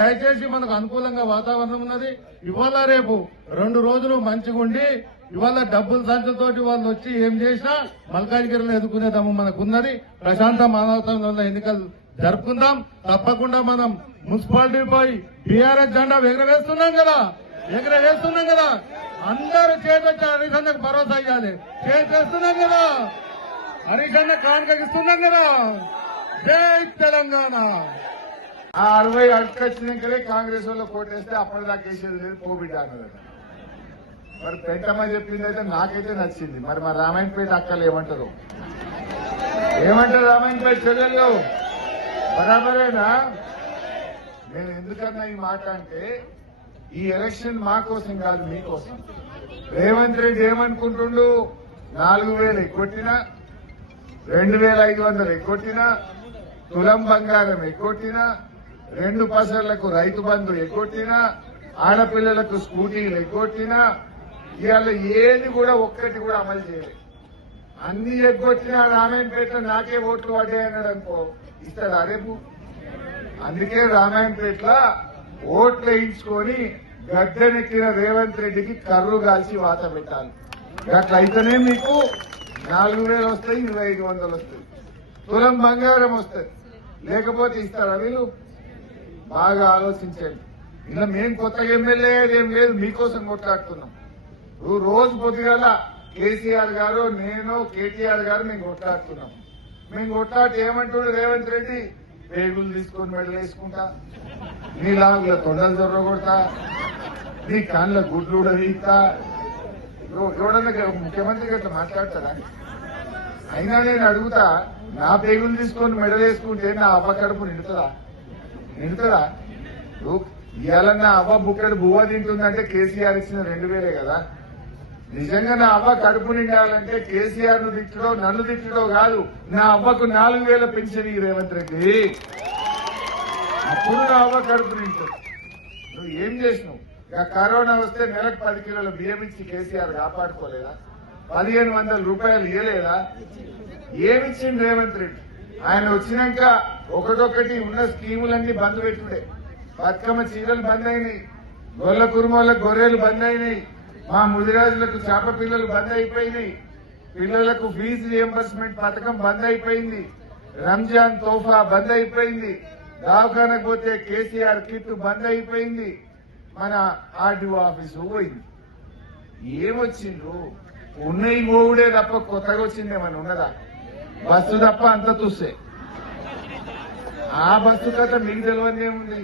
దయచేసి మనకు అనుకూలంగా వాతావరణం ఉన్నది. ఇవాళ రేపు 2 రోజులు మంచిగుండి ఇవాళ డబ్బుల సంచులతోటి వాళ్ళు వచ్చి ఏం చేసినా మల్కాజ్గిరిలో ఎదుర్కొనే దమ్ము మనకున్నది. ప్రశాంత మానవతంలో ఎన్నికలు జరుపుకుందాం. తప్పకుండా మనం మున్సిపాలిటీపై బీఆర్ఎస్ జెండా ఎగరవేస్తున్నాం కదా. అందరూ చేతొచ్చి హరీష్ అన్నకు భరోసా ఇవ్వాలి. చేస్తున్నాం కదా, హరీష్ అన్న కానుకకి ఇస్తున్నాం కదా. జై తెలంగాణ. ఆ 60 అడ్డుకొచ్చినాకనే కాంగ్రెస్ వాళ్ళు కోటేస్తే అప్పటిదాకా వేసేది లేదు, పోబిడ్డ అన్నది. మరి పెంటమ్మ చెప్పింది అయితే నాకైతే నచ్చింది. మరి మా రామాయణపేట అక్కలు ఏమంటారు రామాయణపేట చెల్లెళ్ళు బరాబరేనా? నేను ఎందుకన్నా ఈ మాట అంటే ఈ ఎలక్షన్ మా కోసం కాదు, మీకోసం. రేవంత్ రెడ్డి ఏమనుకుంటుండు, 4000 ఎక్కొట్టినా, 2500 ఎక్కొట్టినా, తులం బంగారం ఎక్కొట్టినా, 2 పసర్లకు రైతు బంధు ఎక్కొట్టినా, ఆడపిల్లలకు స్కూటీలు ఎక్కొట్టినా, ఇవాళ ఏది కూడా ఒక్కటి కూడా అమలు చేయలేదు. అన్ని ఎగ్గొట్టినా రామాయణపేట నాకే ఓట్లు పడ్డాయన్నాడు అనుకో, ఇస్తాడా రేపు? అందుకే రామాయణపేటలో ఓట్లు వేయించుకొని గద్దెనెక్కిన రేవంత్ రెడ్డికి కర్రు కాల్చి వాత పెట్టాలి. అట్లయితేనే మీకు 4000 వస్తాయి, 2500 వస్తాయి, తులం బంగారం వస్తుంది. లేకపోతే ఇస్తారా వీళ్ళు? బాగా ఆలోచించండి. ఇలా మేం కొత్తగా ఎమ్మెల్యే ఏం లేదు, మీకోసం కొట్లాడుతున్నాం. రోజు పొద్దుగల కేసీఆర్ గారు, నేను, కేటీఆర్ గారు మేము కొట్లాడుతున్నాం. మేము కొట్లాడి ఏమంటుడు రేవంత్ రెడ్డి, పేగులు తీసుకొని మెడలు వేసుకుంటా, నీ లాగుల తొండలు జొర్ర కొడతా, నీ కళ్ళ గుడ్లు ఉడదీస్తా. ఎవడన్నా ముఖ్యమంత్రి గట్లా మాట్లాడతారా? అయినా నేను అడుగుతా, నా పేగులు తీసుకొని మెడలు వేసుకుంటే నా అవ్వ కడుపు నిండుతుందా? ఇవాళ నా అవ్వ బుక్కడు బువ్వ తింటుందంటే కేసీఆర్ ఇచ్చిన 2000 కదా. నిజంగా నా అవ్వ కడుపు నిండాలంటే కేసీఆర్ ను తిట్టడో నన్ను తిట్టడో కాదు, నా అవ్వకు 4000 పెన్షన్ ఈ రేవంత్ రెడ్డి. అప్పుడు నా అవ్వ కడుపు నింటుంది. నువ్వు ఏం చేసినావు? ఇక కరోనా వస్తే నెలకు 10 కిలోల బియ్యం ఇచ్చి కేసీఆర్ కాపాడుకోలేదా? 1500 రూపాయలు ఇవ్వలేదా? ఏమిచ్చింది రేవంత్ రెడ్డి? ఆయన వచ్చినాక ఒకటొకటి ఉన్న స్కీములన్నీ బంద్ పెట్టుడే. బతుకమ్మ చీరలు బంద్ అయినాయి, గొల్ల కురుమోళ్ళకు గొర్రెలు బంద్ అయినాయి, మా ముదిరాజులకు చేప పిల్లలు బంద్ అయిపోయినాయి, పిల్లలకు ఫీజు రియంబర్స్మెంట్ పథకం బంద్ అయిపోయింది, రంజాన్ తోఫా బంద్ అయిపోయింది, దవాఖానకు పోతే కేసీఆర్ కిట్ బంద్ అయిపోయింది, మన ఆర్డీఓ ఆఫీసు పోయింది. ఏమొచ్చిండ్రు? ఉన్నయి మోవుడే తప్ప కొత్తగా వచ్చిందేమని ఉన్నదా? బస్సు తప్ప అంత చూస్తే ఆ బస్సు కథ మీకు తెలియదు ఏముంది?